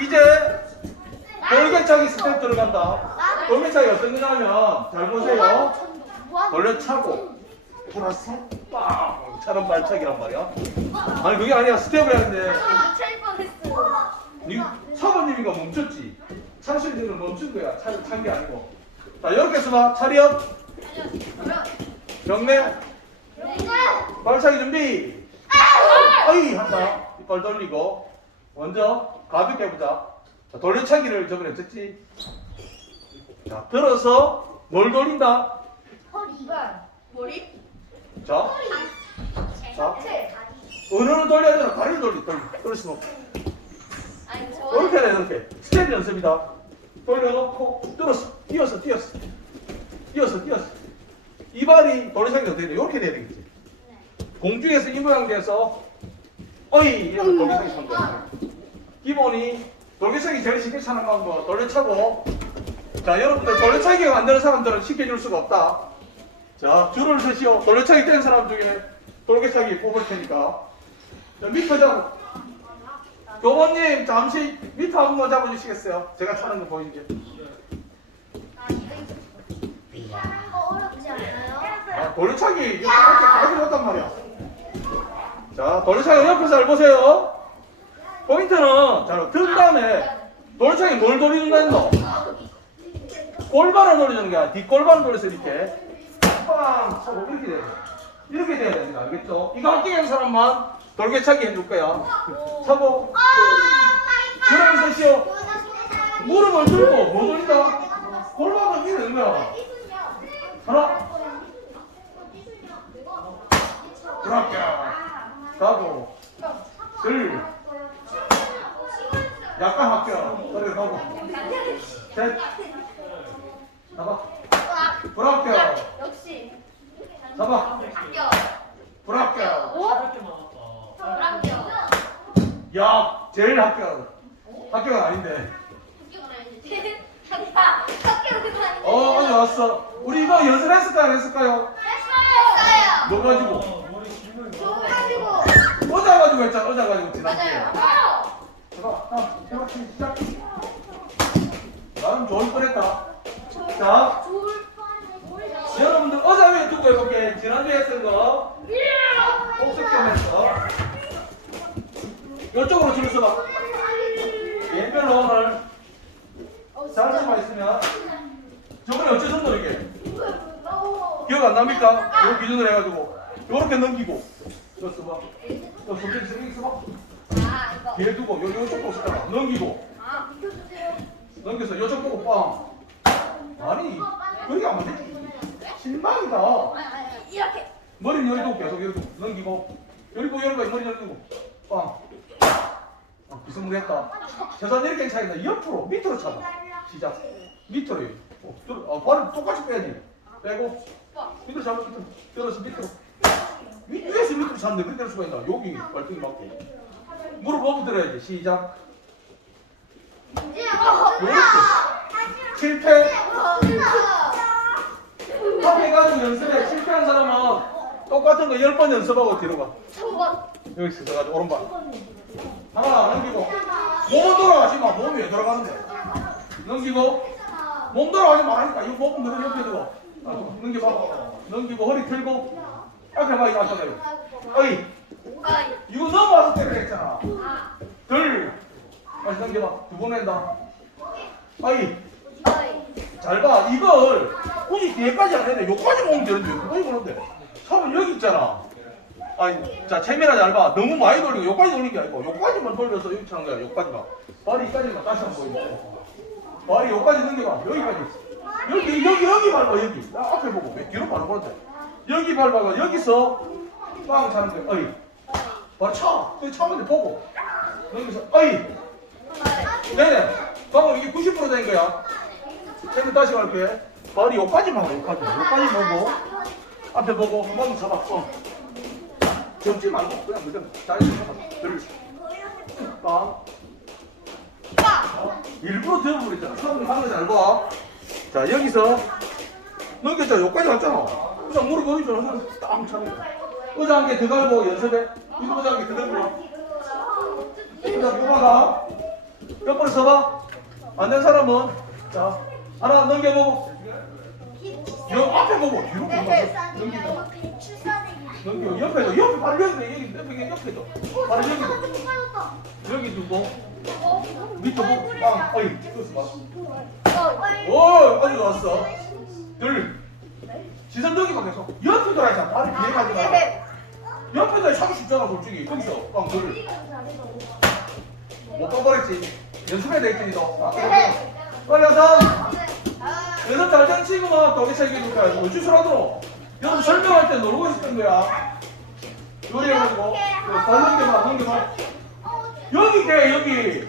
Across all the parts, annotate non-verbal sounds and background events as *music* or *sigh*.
이제 돌개차기 스텝 들어간다. 돌개차기 어떤 거냐면 잘 보세요. 돌려차고 돌아서 빵 차는 발차기란 말이야. 아니 그게 아니야 스텝을 하는데 니 사모님이가 멈췄지. 찬수님은 멈춘 거야. 찬게 아니고. 자 이렇게 해서 봐. 차렷 경례 발차기 준비. 어이 한다. 이빨 돌리고 먼저 가볍게 해보자. 자, 돌려차기를 저번에 했었지. 자 들어서 뭘 돌린다. 머리? 자, 자 어느를 돌려야 되나 다리를 돌리 돌리. 그럴 수는 없어. 아니 이렇게 돼 이렇게 스텝 연습이다. 돌려놓고 들었어, 뛰었어, 뛰었어, 뛰었어, 뛰었어. 이 발이 돌려차기가 어떻게 돼? 이렇게 돼야 되겠지. 공중에서 이 모양 돼서 어이 이래서 돌려차기 한 거야. 기본이 돌려차기 제일 쉽게 차는 방법 돌려차고 자 여러분들 돌려차기가 만드는 사람들은 쉽게 줄 수가 없다. 자 줄을 서시오. 돌려차기 된 사람 중에 돌려차기 뽑을 테니까 자 밑에 잡고 교원님 잠시 밑에 한 번만 잡아주시겠어요? 제가 차는 거 보이게. 아, 돌려차기 이렇게 가지고 왔단 말이야. 자, 돌려차기 옆에서 잘 보세요. 포인트는 자, 든 다음에 돌려차기 뭘 돌리는 거 했노? 골반을 돌리는 게 아니라 뒷골반을 돌려서 이렇게 빵 차고 이렇게 돼야 돼. 이렇게 돼야 됩니다. 알겠죠? 이거 함께 하는 사람만 돌개차기 해줄 거야. 차고 줄을 서시오. 무릎을 들고 뭐 돌린다? 골반을 밀는 거야. 하나, 그렇게 가고 둘 약간 할게요 그래 가고 셋 잡아 불합격. 역시. 잡아 합격 불합격. 불합격. 야 제일 합격. 합격은 아닌데. 합격은 아닌데. *laughs* 합격 합격은 아닌데. 어 어디 왔어. 우리 이거 연습했을까요? 안 했을까요? 했어요. 뭐 가지고? 저 가지고? 어제 가지고 했잖아. 어제 가지고 지난주에 맞아요 잡아 자 시작. 나는 좋을 뻔했다. 자. 여러분들 어제 두고 해볼게. 지난주에 했던 거. 복습겸했어 이쪽으로 줄을 서봐 왼별로 오늘 잘 수가 있으면 저번에 어째 정도 이게? 기억 안 납니까? 요 기준으로 해가지고. 요렇게 넘기고. 저 써봐. 저 손대기 쓰기 써봐 아 이거 뒤에 두고 요 요쪽 보고 있다가 넘기고. 아 비켜주세요 넘겨서 요쪽 보고 빵. 아니 그렇게 안 되지. 실망이다. 아니 아니 이렇게 머리는 두고 계속 두고. 넘기고 여기 봐 머리 두고. 빵. 아, 비스무리했다. 재산 이렇게 차이나 옆으로 밑으로 차봐 시작. 밑으로. 어, 들어, 어, 발을 똑같이 빼야지. 빼고. 밑으로 잡고 밑으로. 들어서 밑으로. 위, 위에서 밑으로 잡는데 그렇게 될 수가 있나? 여기 발등이 맞고 무릎 엎드려야지. 시작. 실패. 합해가지고 연습해. 실패한 사람은 똑같은 거 10번 연습하고 뒤로 가. 여기 있어가지고 오른발. 하나 넘기고. 몸은 돌아가지 마. 몸이 왜 돌아가는데? 넘기고. 몸 돌아가지 말라니까. 이거 몸은 너무 옆에 두고. 아, 넘겨봐 넘기고. 허리 틀고. 앞에 봐 이거 앞에 봐 어이 이거 넘어와서 때려 했잖아 아 둘 다시 넘겨봐 어이 아이 잘 봐. 이걸 굳이 뒤에까지 안 해도 여기까지 오면 되는데 여기까지 오는데. 사면 여기 있잖아. 아니 자 채미나 잘봐. 너무 많이 돌리고 여기까지 돌리는 게 아니고 여기까지만 돌려서 여기 차는 거야 여기까지만. 발이 여기까지만 다시 한번 보여줘 발이 여기까지 넘겨봐 여기까지 여기 여기 여기 밟아 여기. 나 앞에 보고 왜 뒤로 밟아보는데? 여기 밟아가 여기서 빵 차는 거야 어이. 발차. 그 차면 돼 보고. 여기서 어이 네네 방금 이게 90%된 거야 쟤는 다시 갈게. 발이 여기까지만 가, 여기까지. 여기까지 보고, 앞에 보고, 한 번만 잡아. 어. 접지 말고, 그냥 그냥 다시 잡아. 들, 빵. 어? 일부러 들어버리잖아. 처음 하는 거잘 봐. 자, 여기서, 넘겼잖아. 여기까지 갔잖아. 그냥 무릎 어디잖아. 땅 차는 거야. 의자 한개더 갈고 연습해. 이거 의자 한개더 들고. 의자 누가 가? 옆으로 서봐. 안 된 사람은? 자 하나 넘겨보고. 여 앞에 보고 뒤로 보고 넘기고 넘기고 옆에도 옆에 바로 여기 여기 옆에 옆에도. 바로 여기도. 여기 두고. 밑에 보고. 빵 어이 그래서 오 아주 좋았어 둘. 시선 여기만 계속 옆에 돌아야지. 발을 뒤에 가지 마 옆에도 참 쉽잖아 솔직히. 거기서. 빵 둘. 못 떠버렸지 연습해야 아, 빨리 와서 연습 잘된 친구만 더 어찌 수라도. 연습 설명할 때 놀고 있었던 거야. 요리해가지고. 발 넘겨봐 넘겨봐 여기 돼 여기.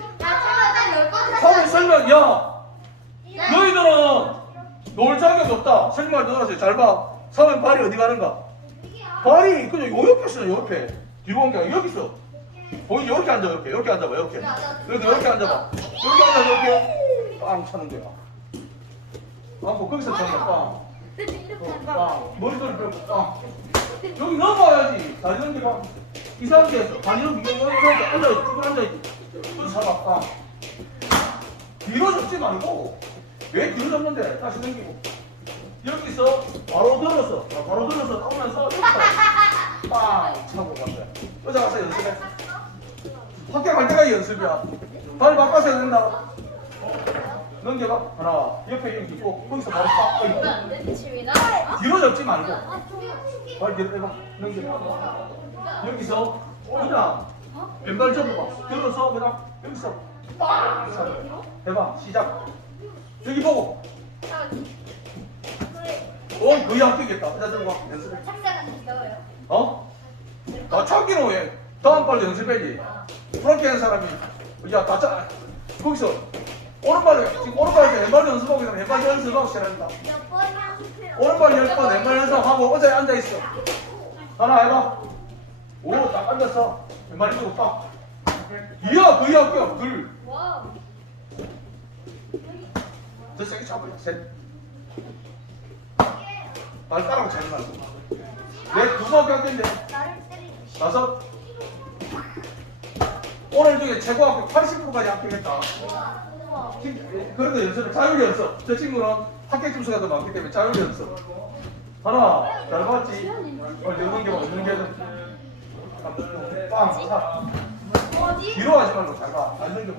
처음에 설명 야. 너희들은 놀 자격이 없다. 설명할 때 놀았어요 잘 봐. 처음에 발이 어디 가는가? 발이 그냥 요 옆에 있어 요 옆에. 뒤로 온게 아니라 여기 있어 보이지 이렇게 앉아 이렇게 이렇게 앉아봐 이렇게. 이렇게 이렇게 앉아봐. 이렇게 앉아 이렇게. 빵 차는 거야 빵 거기서 차는 거야 빵 빵. 머리를 빼고 빵. 여기 넘어와야지. 다리 넘겨봐 이 상태에서 반이로 이렇게 이렇게 앉아있지 쭉 앉아있지. 또 잡아 빵. 뒤로 접지 말고 왜 뒤로 접는데? 다시 넘기고. 여기서 바로 들어서 아, 바로 들어서 오면서 *laughs* 빵 차고 간다 여자 가서 연습해 학교 갈 때가 연습이야. 발 바꿔서 해야 된다. 넘겨봐. 하나. 옆에 여기 있고 거기서 바로 빡 어이. 뒤로 접지 말고. 발 뒤로 빼봐. 넘겨봐. 여기서 그냥 왼발 접어봐. 들어서 그냥 여기서 빡 해봐. 시작. 여기 보고. 어 거의 합격했다. 여자 들고 와 연습해 어? 나 찾기는 왜? 다음 발 연습해야지. 프랑키 하는 사람이, 야, 나 짜, 거기서, 오른발에, 지금 오른발에 왼발 연습하고 있으면 왼발 연습하고 시작한다. 오른발 10번, 왼발 연습하고 의자에 앉아 있어. 하나 해봐. 오, 딱 앉았어. 왼발 이쪽으로 딱. 이야, 거의 합격. 둘. 더 세게 잡아야 셋. 발가락 잘 말고. 넷, 두 번밖에 안 된대. 다섯. 오늘 중에 최고 합격 80%까지 합격했다. 키- 그래도 연습을 자율 연습. 저 친구는 합격 점수가 더 많기 때문에 자율 연습. 하나, 잘 봤지? 어, 여는 게 없는 게는. 빵, 차. 뒤로 하지 말고 잘 봐. 안 넘겨.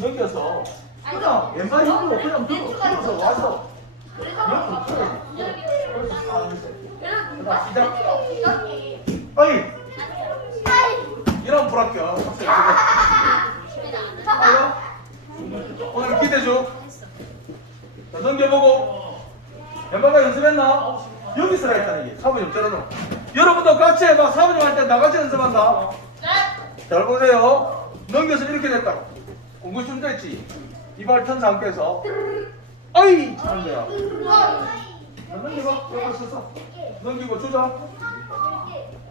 넘겨서 그냥 왼발 힘으로 그냥 들어. 들어서 와서 옆으로 쳐야지. 아, 시작. 넘겨보고. 왼발가 연습했나? 여기서 했다는 이게. 사부님 없잖아. 여러분도 같이 해봐. 사부님 할 때 나같이 연습한다. 잘 보세요. 넘겨서 이렇게 됐다. 공부 좀 됐지? 이발 턴 상태에서. 아이! 안 돼요. 자, 넘겨봐. 옆에 서서. 넘기고 주자.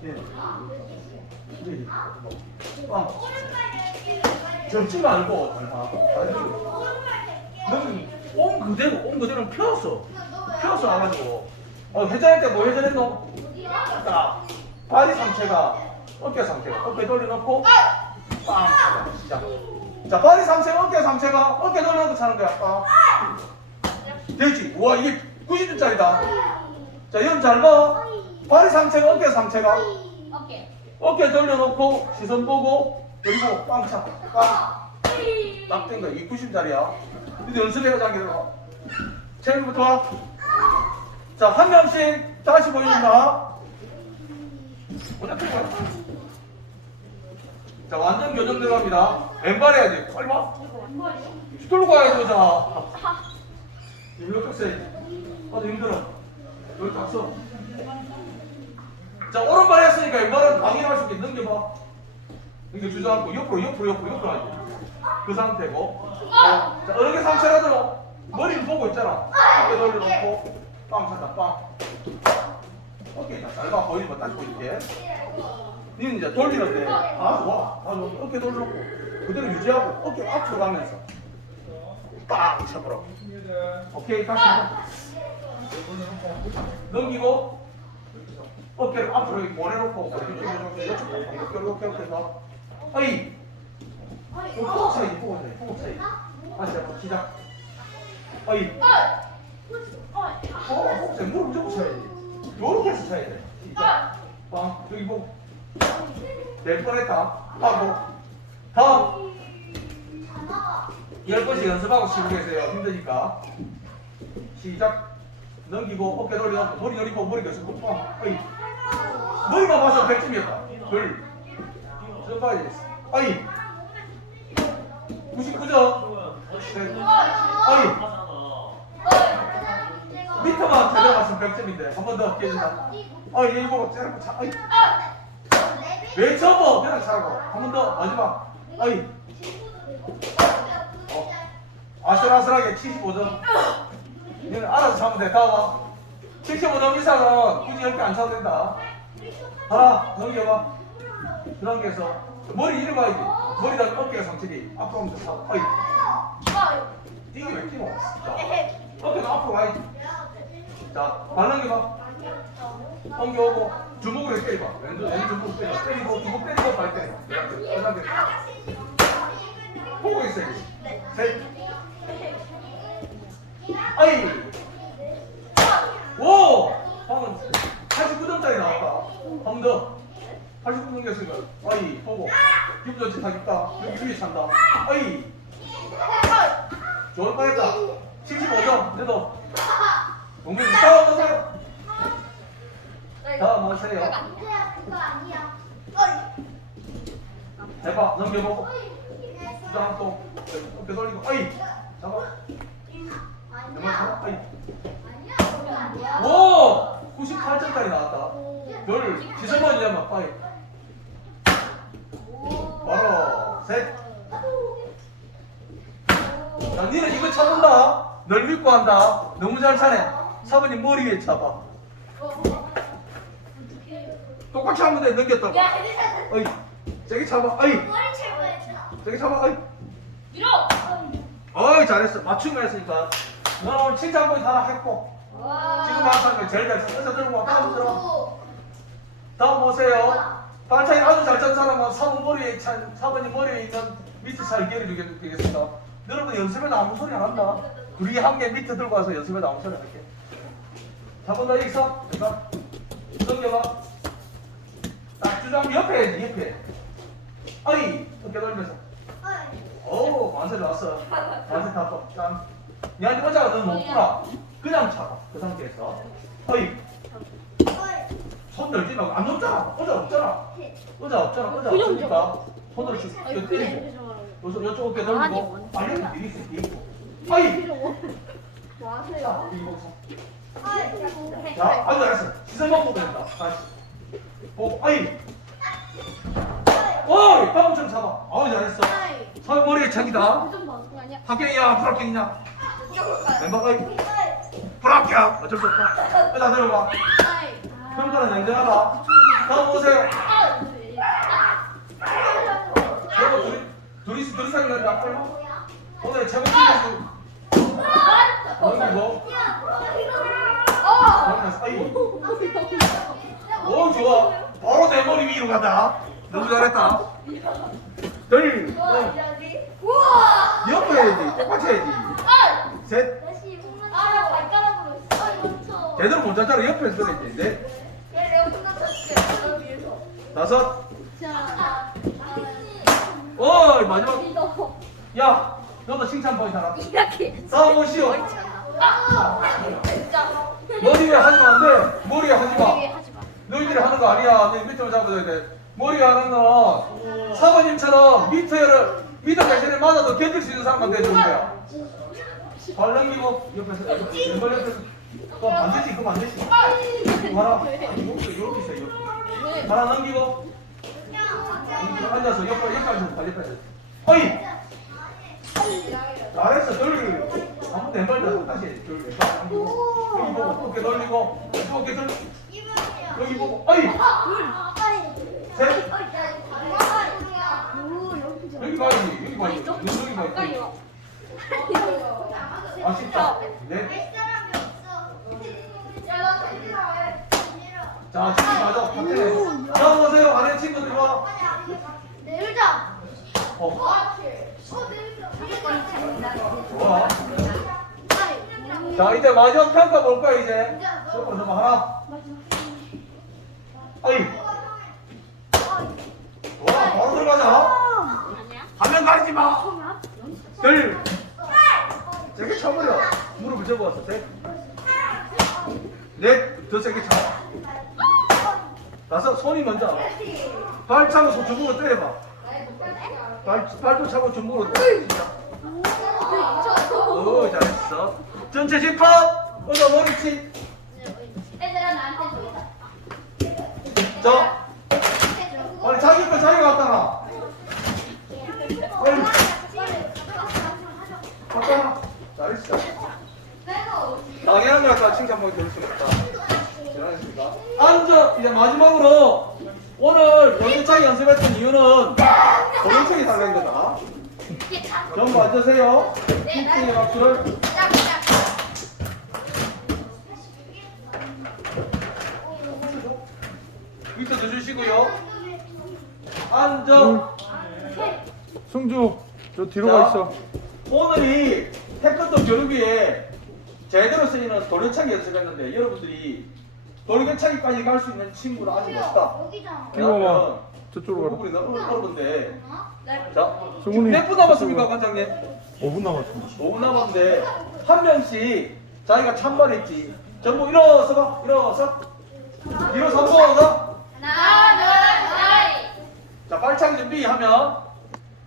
예. 네. 빵. 접지 말고. 아, 너는 온 그대로, 온 그대로 펴서. 펴서 와가지고. 어, 회전할 때 뭐 회전했노? 자, 발이 상체가 어깨 상태가 어깨 돌려놓고 빵 자, 시작. 자, 발이 상체가 어깨 상체가 어깨 돌려놓고 차는 거야. 빵. 되지? 우와 이게 90점짜리다. 자, 이건 잘 봐. 발이 상체가 어깨 상체가 어깨 돌려놓고 시선 보고 그리고 빵 차. 빵. 딱 된 거야. 이게 90짜리야. 연습해야 장기 들어가. 체육부터 와. 자, 한 명씩 다시 보여준다. 자, 완전 교정 들어갑니다. 왼발 해야지. 빨리 와. 휘둘러 가야 돼, 자. 일로 딱 써야지. 아주 힘들어. 여기 딱 써. 자, 오른발 했으니까 왼발은 방해할 수 있게 넘겨봐. 이게 주저앉고 옆으로, 옆으로, 옆으로, 옆으로 하지. 그 상태고. 자, 어떻게 상체라도 머리를 보고 있잖아. 어깨 돌려놓고, 빵 찬다, 빵. 어깨 다 짧아 보이는 거 다시 보일게. 니는 이제 돌리는데, 아, 좋아. 아. 어깨 돌려놓고, 그대로 유지하고, 어깨 앞으로 가면서, 빵! 쳐보라고. 오케이, 다시 해봐. 넘기고, 어깨를 앞으로 이렇게 보내놓고, 이렇게, 이렇게, 이렇게, 이렇게, 이 렇게, 이렇게 해서, 아이! 이거 사이 보고 다시 한번 시작. 어이. 어, 혹시 무릎 무조건 쳐야지. 요렇게 해서 쳐야 돼. 시작. 빵. 여기 보고. 될 뻔했다. 하고. 다음. 열 번씩 연습하고 치고 계세요. 힘드니까. 시작. 넘기고 어깨 돌리고 머리 돌리고 머리 계속 빵. 어이. 머리가 봐서 100점이었다. 둘. 저까지. 어이. 99점. 셋. 어이. 밑에만 제대로 맞으면 100점인데 한 번더 깨진다. 어, 얘 이거 째려고 차. 어이. 왜 접어? 그냥 차라고. 한 번 더 마지막. 어이. 어. 아슬아슬하게 75점. 얘는 알아서 차면 돼. 다음. 75점 이상은 굳이 이렇게 안 차도 된다. 하나 넘겨봐. 넘겨서 머리 이리 봐야지. 머리다 어깨가 상체리 앞으로 하면 돼. 어이. 왜 끼노? 자, 어깨가 앞으로 가야지. 자, 발넘겨봐. 넘겨오고 주먹으로 때려봐. 왼쪽 왼쪽 때려. 때리고 주먹 때리고 발 때려. 이렇게. 보고 있어야지. 셋. 아이. 오! 방금 89점짜리 나왔다. 한번 더. 89점 넘겼으니까. 아이, 보고. 기분 좋지, 타겠다. 여기 위에 찬다. 아이. 좋을 뻔했다. 75점. 내도. 동민이 다음 오세요. 다음 오세요. 해봐. 넘겨보고. 주장 또. 어깨 돌리고. 아이. 잡아. 연말 잡아. 아이. 오! 98점까지 나왔다. 별 지성원이냐면 빠이. 바로 셋. 야, 니는 이거 쳐본다. 널 믿고 한다. 너무 잘 차네. 사부님 머리 위에 잡아. 똑같이 하면 돼. 넘겼다. 야, 헤드샷. 어이. 저기 잡아. 어이. 머리 칠 뻔했다. 저기 잡아. 어이. 밀어. 어이 잘했어. 맞춤을 했으니까. 너 오늘 칭찬 포인트 하나 했고. 와. 지금 나왔다는 거 제일 잘했어. 어서 들고 와. 다음 들어. 다음 보세요. 반찬이 아주 잘짠 사람은 사부 머리에 찬, 사부님 머리에 있는 밑에 잘 기울여주겠습니다. 여러분 연습에는 아무 소리 안 한다. 둘이 한개 밑에 들고 와서 연습에도 아무 소리 안 할게. 잡은 다 여기 있어. 이거. 넘겨봐. 딱 주장 옆에 옆에. 아이, 어깨 돌면서. 오, 만세 좋았어. 만세 타고. 짠. 니한테 오자가 너무 높구나. 그냥 차가. 그 상태에서. 어이. 손 들지 말고 안 높잖아. 의자 없잖아. 의자 없잖아. 의자 없으니까 손으로 쭉 때리고. 요쪽 어깨 아니, 돌리고. 뭔 아니 뒤에 있고. 아이. 뭐 자, 하세요? 이거 보세요. 자, 아이고 알았어. 시선만 보고 된다. 다시. 보고 아이. 어이, 방금처럼 잡아. 아우 잘했어. 서 머리에 착이다. 아니야? 합격이야, 불합격이냐? 멤버 어이. 불합격. 어쩔 수 없다. 의자 들어봐. 평가는 냉정하다. 다음 보세요. 둘이 둘이 둘이 나 오늘 팀수 넘 넘기면서 아이 오 좋아 바로 내 머리 위로 간다 너무 잘했다 둘 우와. 옆에 해야지 똑같이 해야지 아! 셋 아, 나 발가락으로. 아, 멈춰. 제대로 못 잡잖아 옆에 서야지 넷 야, 내가 혼자 쳐줄게. 너 위해서. 다섯 자, 아, 어이 마지막 이거 야 너도 칭찬 하나 이렇게 진짜. 머리 위에 하지 마 안 돼 머리 위에 하지 마 머리 위에 하지 마. 너희들이 하는 거 아니야. 너 밑으로 잡아줘야 돼. 머리 하는 건 사모님처럼 밑에를 밑에 대신에 맞아도 견딜 수 있는 사람만 돼주는 거야. 발 넘기고 옆에서 왼발 옆에서 그거 안 되지 그거 안 되지. 봐라. 이렇게 있어 이렇게. 왜? 하나 넘기고 앉아서 옆에 옆에서 발 옆에서. 어이. 잘했어 둘. 한번 왼발 더 다시 넘기고 여기 보고 어깨 돌리고 여기 어깨 돌 여기 보고 어이. 셋. 여기 봐야지, 여기 봐야지, 여기 봐야지. 와. 아쉽다. 네. 자, 친구 맞아. 다음 오세요. 아래 친구들 와. 내일자. 어. 어, 내일자. 좋아. 자, 이제 마지막 평가 볼 거야, 이제. 저거, 저거 하나. 어이. 좋아, 바로 들어가자. 화면 가리지 마. 둘. 세게 쳐버려. 무릎을 접어왔어, 셋. 넷. 더 세게 쳐. 다섯. 손이 먼저. 발 차고 손 주먹으로 때려봐. 발, 발도 차고 주먹으로 때려. 오, 잘했어. 전체 집합. 어서 머리치. 애들아 나한테 줘. 자, 빨리 자기 거 자기가 갖다 놔. 빨리 갖다 놔. 잘했어. 당연한 걸 갖다 칭찬 들을 수가 없다. 잘하셨습니까? 앉아. 이제 마지막으로 오늘 연대차기 연습했던 이유는 동영상이 달린 거다. 전부 앉으세요. 칭찬의 박수를. 밑에 넣어주시고요. 앉아. 승주 저 뒤로 자, 가 있어. 오늘이 태권도 교육위에 제대로 쓰이는 돌려차기 연습했는데 여러분들이 돌려차기까지 갈 수 있는 친구는 아직 없다. 이거 봐. 저쪽으로 가라. 우리 어른데. 자, 승훈이 몇분 남았습니까, 관장님? 5분 남았습니다. 5분 남았는데 한 명씩 자기가 찬발했지. 전부 일어서 봐. 일어서. 일어서 한번 더. 자, 발차기 준비하면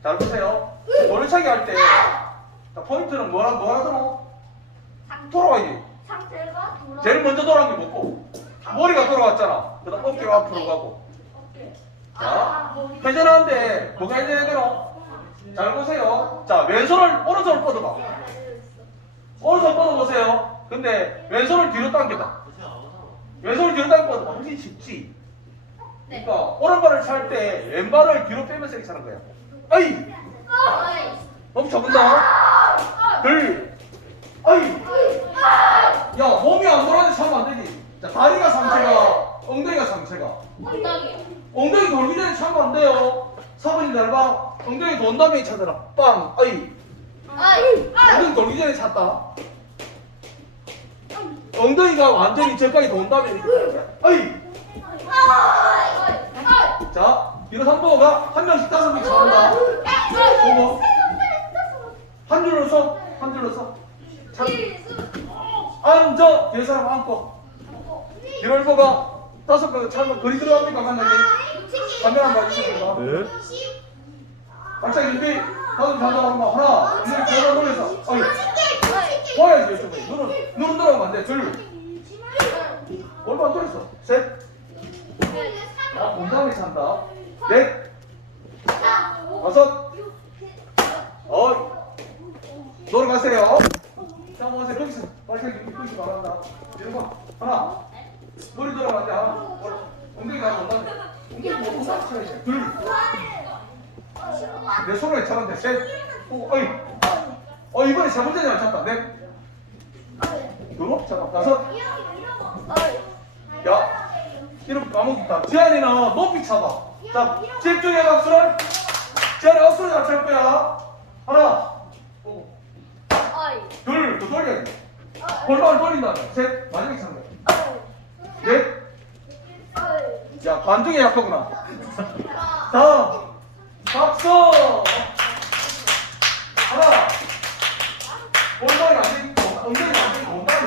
잘 보세요. 돌려차기 할 때 자, 포인트는 뭐라 뭐라더라? 돌아와야지. 제일 먼저 돌아간 게 뭐고? 머리가 돌아왔잖아. 그 다음 어깨가 앞으로 가고. 자, 회전하는데 뭐가 해야 되노? 잘 보세요. 자, 왼손을 오른손을 뻗어봐. 오른손 뻗어보세요. 근데 왼손을 뒤로 당겨봐. 왼손을 뒤로 당겨 뻗어봐. 훨씬 쉽지. 그러니까 오른발을 찰 때 왼발을 뒤로 빼면서 이렇게 차는 거야. 아이! 너무 적은다. 둘. 아이! 야, 몸이 안 돌아가는데 차면 안 되지. 자, 다리가 상체가, 엉덩이가 상체가. 엉덩이 돌기 전에 차면 안 돼요. 사부님 잘 봐. 엉덩이 돈 다음에 차더라. 빵! 아이! 엉덩이 돌기 전에 찼다. 엉덩이가 완전히 저까지 돈 다음에. 아이! 자, 뒤로 3보가 한 명씩 다섯 명 차는다. 보고. 한 줄로 서, 한 줄로 서. 참. 앉아. 뒤에 사람 앉고. 뒤로 일보가 다섯 명 차면 거리 들어갑니까, 만나게? 카메라 한번 봐주시겠습니까? 네. 발차기 준비. 명 잡아 한번 하나, 둘, 셋, 돌려서. 어이. 보여야지, 이쪽에. 눈은, 눈은 들어가면 안 돼. 둘. 얼마 돌렸어? 셋. 아, 본 다음에 찬다. 넷. 다섯. 어. 돌아가세요. 자, 모으세요. 거기서 발차기 준비 끄시 바란다. 이런 거. 하나. 머리 돌아가는데 하나. 머리. 엉덩이 가면 온다. 엉덩이 못 쳐야지. 둘. 내 손을 잡았는데 셋. 오, 어이. 어, 이번에 세 번째 잘 찼다. 넷. 둘. 잠깐. 다섯. 야. 이렇게 까먹었다. 지한이는 높이 차봐. 자, 집중해 박수를. 지한이 억수로 잘찰 거야. 하나. 오. 둘. 더 돌려야 돼. 골반을 돌린 다음에. 셋. 마지막에 차는 거야. 넷. 야, 관중이 약하구나. 다음. 박수! 하나. 골반이 안 되고, 엉덩이가 안 되고, 보고 있다.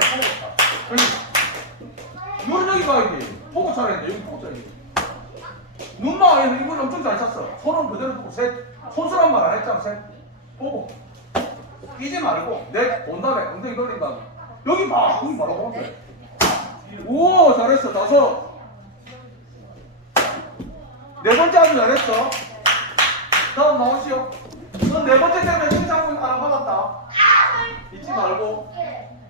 눈은 여기 봐야지. 차야 돼. 여기 차야 돼. 눈만 아니면 이걸 엄청 잘 찼어. 손은 그대로 두고 셋. 손수란 말 안 했잖아. 셋. 보고. 뛰지 말고 넷. 본 다음에 엉덩이 돌린 다음에. 여기 봐. 여기 바로 보면 돼. 오 잘했어. 다섯. 네 번째 아주 잘했어. 다음 나오시오. 넌네 번째 때문에 칭찬문 하나 받았다. 잊지 말고.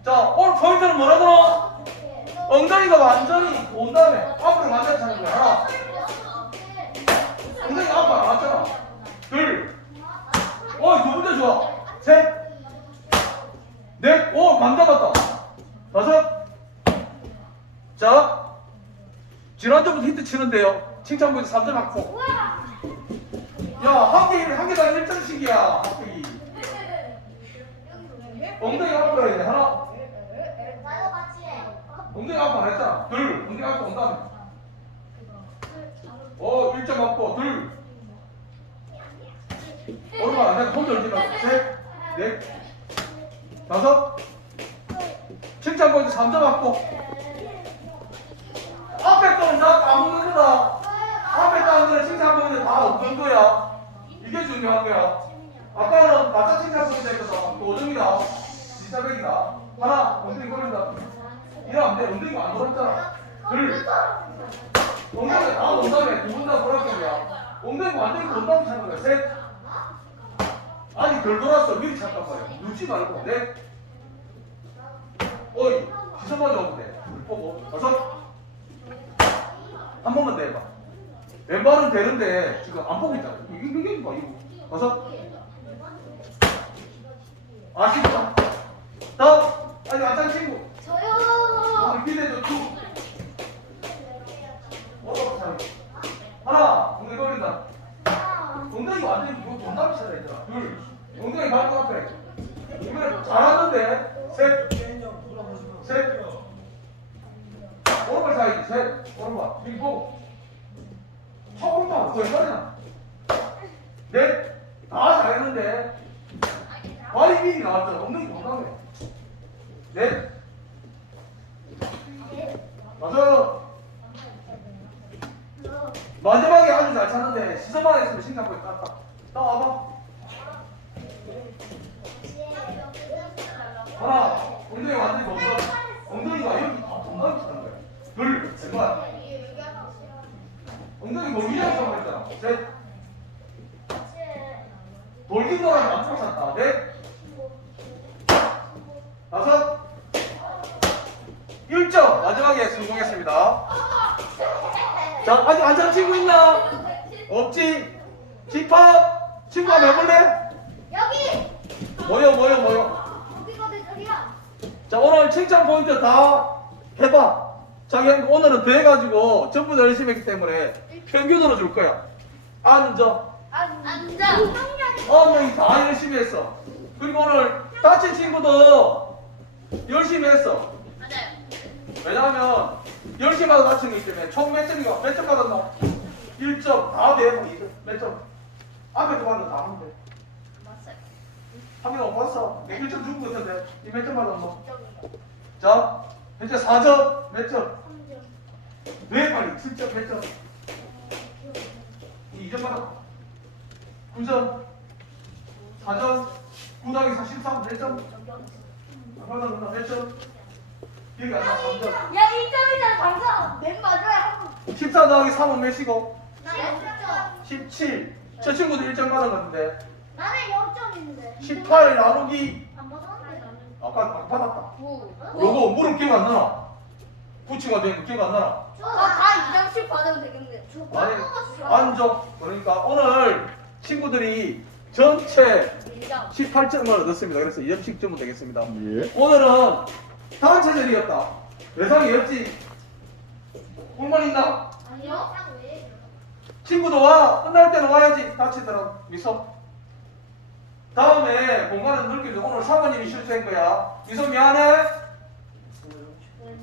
자, 오늘 포인트는 뭐라더라? 엉덩이가 완전히 온 다음에 앞으로 완전히 차는 거야. 하나. 엉덩이 앞으로 안 왔잖아. 둘. 어, 두 번째 좋아. 셋. 넷. 오, 감 잡았다. 다섯. 자. 지난주부터 힌트 치는데요. 칭찬문에서 3점 맞고. 야, 한 개, 한 개당 1점씩이야. 합격이. 엉덩이 앞으로 해야 돼. 하나. 나도 같이 해. 엉덩이 안 했잖아. 둘. 엉덩이 앞으로 온 다음에. 어, 1점 맞고, 둘. 오른발 안 해. 손 들지 마. 셋. 넷. 다섯. 칭찬 포인트 3점 맞고. 앞에 거는 다 까먹는 거다. 앞에 까는 거는 칭찬 포인트 다 없는 거야. 이게 중요한 거야. 아까는 맞아 칭찬 했거든. 5점이다. 진짜백이다. 하나, 엉덩이 걸린다. 이러면 안 돼. 엉덩이가 안 돌았잖아. 둘. 엉덩이 다 온다며. 두분 다 돌았거든요. 엉덩이 완전히 본다고 찾는 거야. 셋. 아니, 덜 돌았어. 미리 찾단 말이야. 누지 말고. 넷. 어이, 시선 맞아 오면 돼. 보고. 다섯. 한 번만 더 해봐. 왼발은 되는데 지금 안 보고 있잖아. 이게 봐 이거. 다섯. 아쉽다. 다음. 아니 안찬 친구. 저요. 기대줘 두. 어떻게 잘해? 하나. 엉덩이 걸린다. 엉덩이 완전히 이거 정답이 차려 있잖아. 둘. 엉덩이 발톱 앞에. 이거 잘하는데. 셋. 셋. 오른발 사이. 셋. 오른발. 보고. 첫 오른발. 왼발이나. 넷. 다 잘했는데. 발이 미리 나왔잖아. 엉덩이 건강해. 넷. 맞아요. 마지막에 아주 잘 차는데 시선만 했으면 싱가포르 깠다. 나 와봐. 하나. 엉덩이 완전히 멈춰. 엉덩이가 여기 다 동감이 차는 거야. 둘. 왼발. 엉덩이 돌기장 처음 했잖아. 셋. 돌긴 거랑 안 꽂혔다. 넷. 다섯. 1점 마지막에 성공했습니다. 자, 아직 안 잡은 친구 있나? 없지? 집합 친구 한번 해볼래? 여기. 모여 모여 모여. 여기거든 저기야. 자 오늘 칭찬 포인트 다 해봐. 자기 오늘은 돼가지고 전부 다 열심히 했기 때문에 평균으로 줄 거야. 앉아. 앉아. 어 명이 다 열심히 했어. 그리고 오늘 다친 친구도 열심히 했어. 맞아요. 왜냐하면 열심히 하다 다친 거기 때문에 총 몇 점이가 몇 점 받았나? 1점 다 되고 2점 몇 점? 앞에 도 받는 다 돼. 맞아요. 한개못 봤어. 내 1점 주고 같은데 이몇 점 받았노? 자 현재 4점 몇 점? 왜 빨리 7점 몇 점? 2점 받았다. 9점 4점 9 더하기 4 13몇 점? 안 받았나 몇 점? 기억이 안 나. 3점. 야 1점이잖아 방금. 맨 마지막에 14 더하기 3은 몇이고? 나는 0점. 17. 저 친구도 1점 받았는데 나는 0점인데. 18 나누기 안 받았는데 나는. 아까 안 받았다. 오. 요거 물음 기억 안 나나? 부치가 된거 기억 안 나나? 저다 2점씩 받으면 되겠네. 저 아니, 까먹었어. 안줘. 그러니까 오늘 친구들이 전체 1점. 18점을 얻었습니다. 그래서 2점씩 주면 되겠습니다. 예. 오늘은 단체전이었다. 외상이 없지? 불만 있나? 아니요. 친구도 와. 끝날 때는 와야지. 다치더라도 미소. 다음에 공간을 넓히려 오늘 사모님이 실수한 거야. 미소 미안해.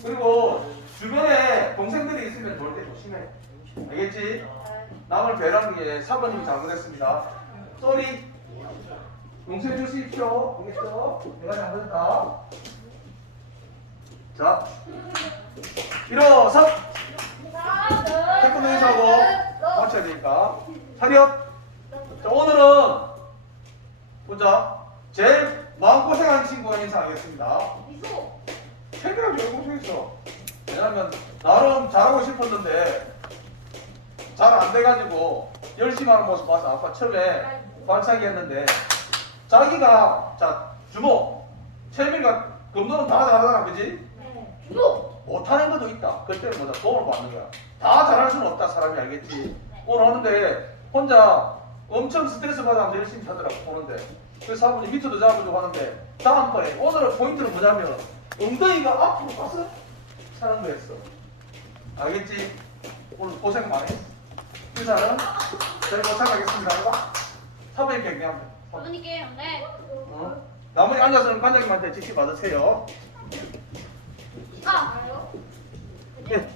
그리고 주변에 동생들이 있으면 돌때 조심해. 알겠지? 남을 배려하는 게 사모님이 잘못했습니다. 쏘리. 동생 주십시오. 알겠죠? 내가 잘못했다. 자, 일어서. 태권도 행사하고 마쳐야 되니까. 차렷. 자, 오늘은 보자. 제일 마음고생한 친구가 인사하겠습니다. 왜 고생했어? 왜냐면 나름 잘하고 싶었는데 잘 안 돼가지고 열심히 하는 모습 봐서 아까 처음에 발차기 했는데 자기가 자 주모 채민이가 금도는 다 잘하잖아 그지? 미소. 못하는 것도 있다. 그때는 뭐다? 도움을 받는 거야. 다 잘할 수는 없다 사람이 알겠지? 오늘 하는데 혼자 엄청 스트레스 받아서 열심히 하더라고 보는데. 그래서 아버지 밑에도 잡아주고 하는데 다음번에 오늘은 포인트는 뭐냐면 엉덩이가 앞으로 가서 차는 거였어. 알겠지? 오늘 고생 많이 했어 일단은 저희 도착하겠습니다. 사부님께 얘기합니다. 아버님께 네. 어? 나머지 앉아서는 관장님한테 지시 받으세요. 아. 네.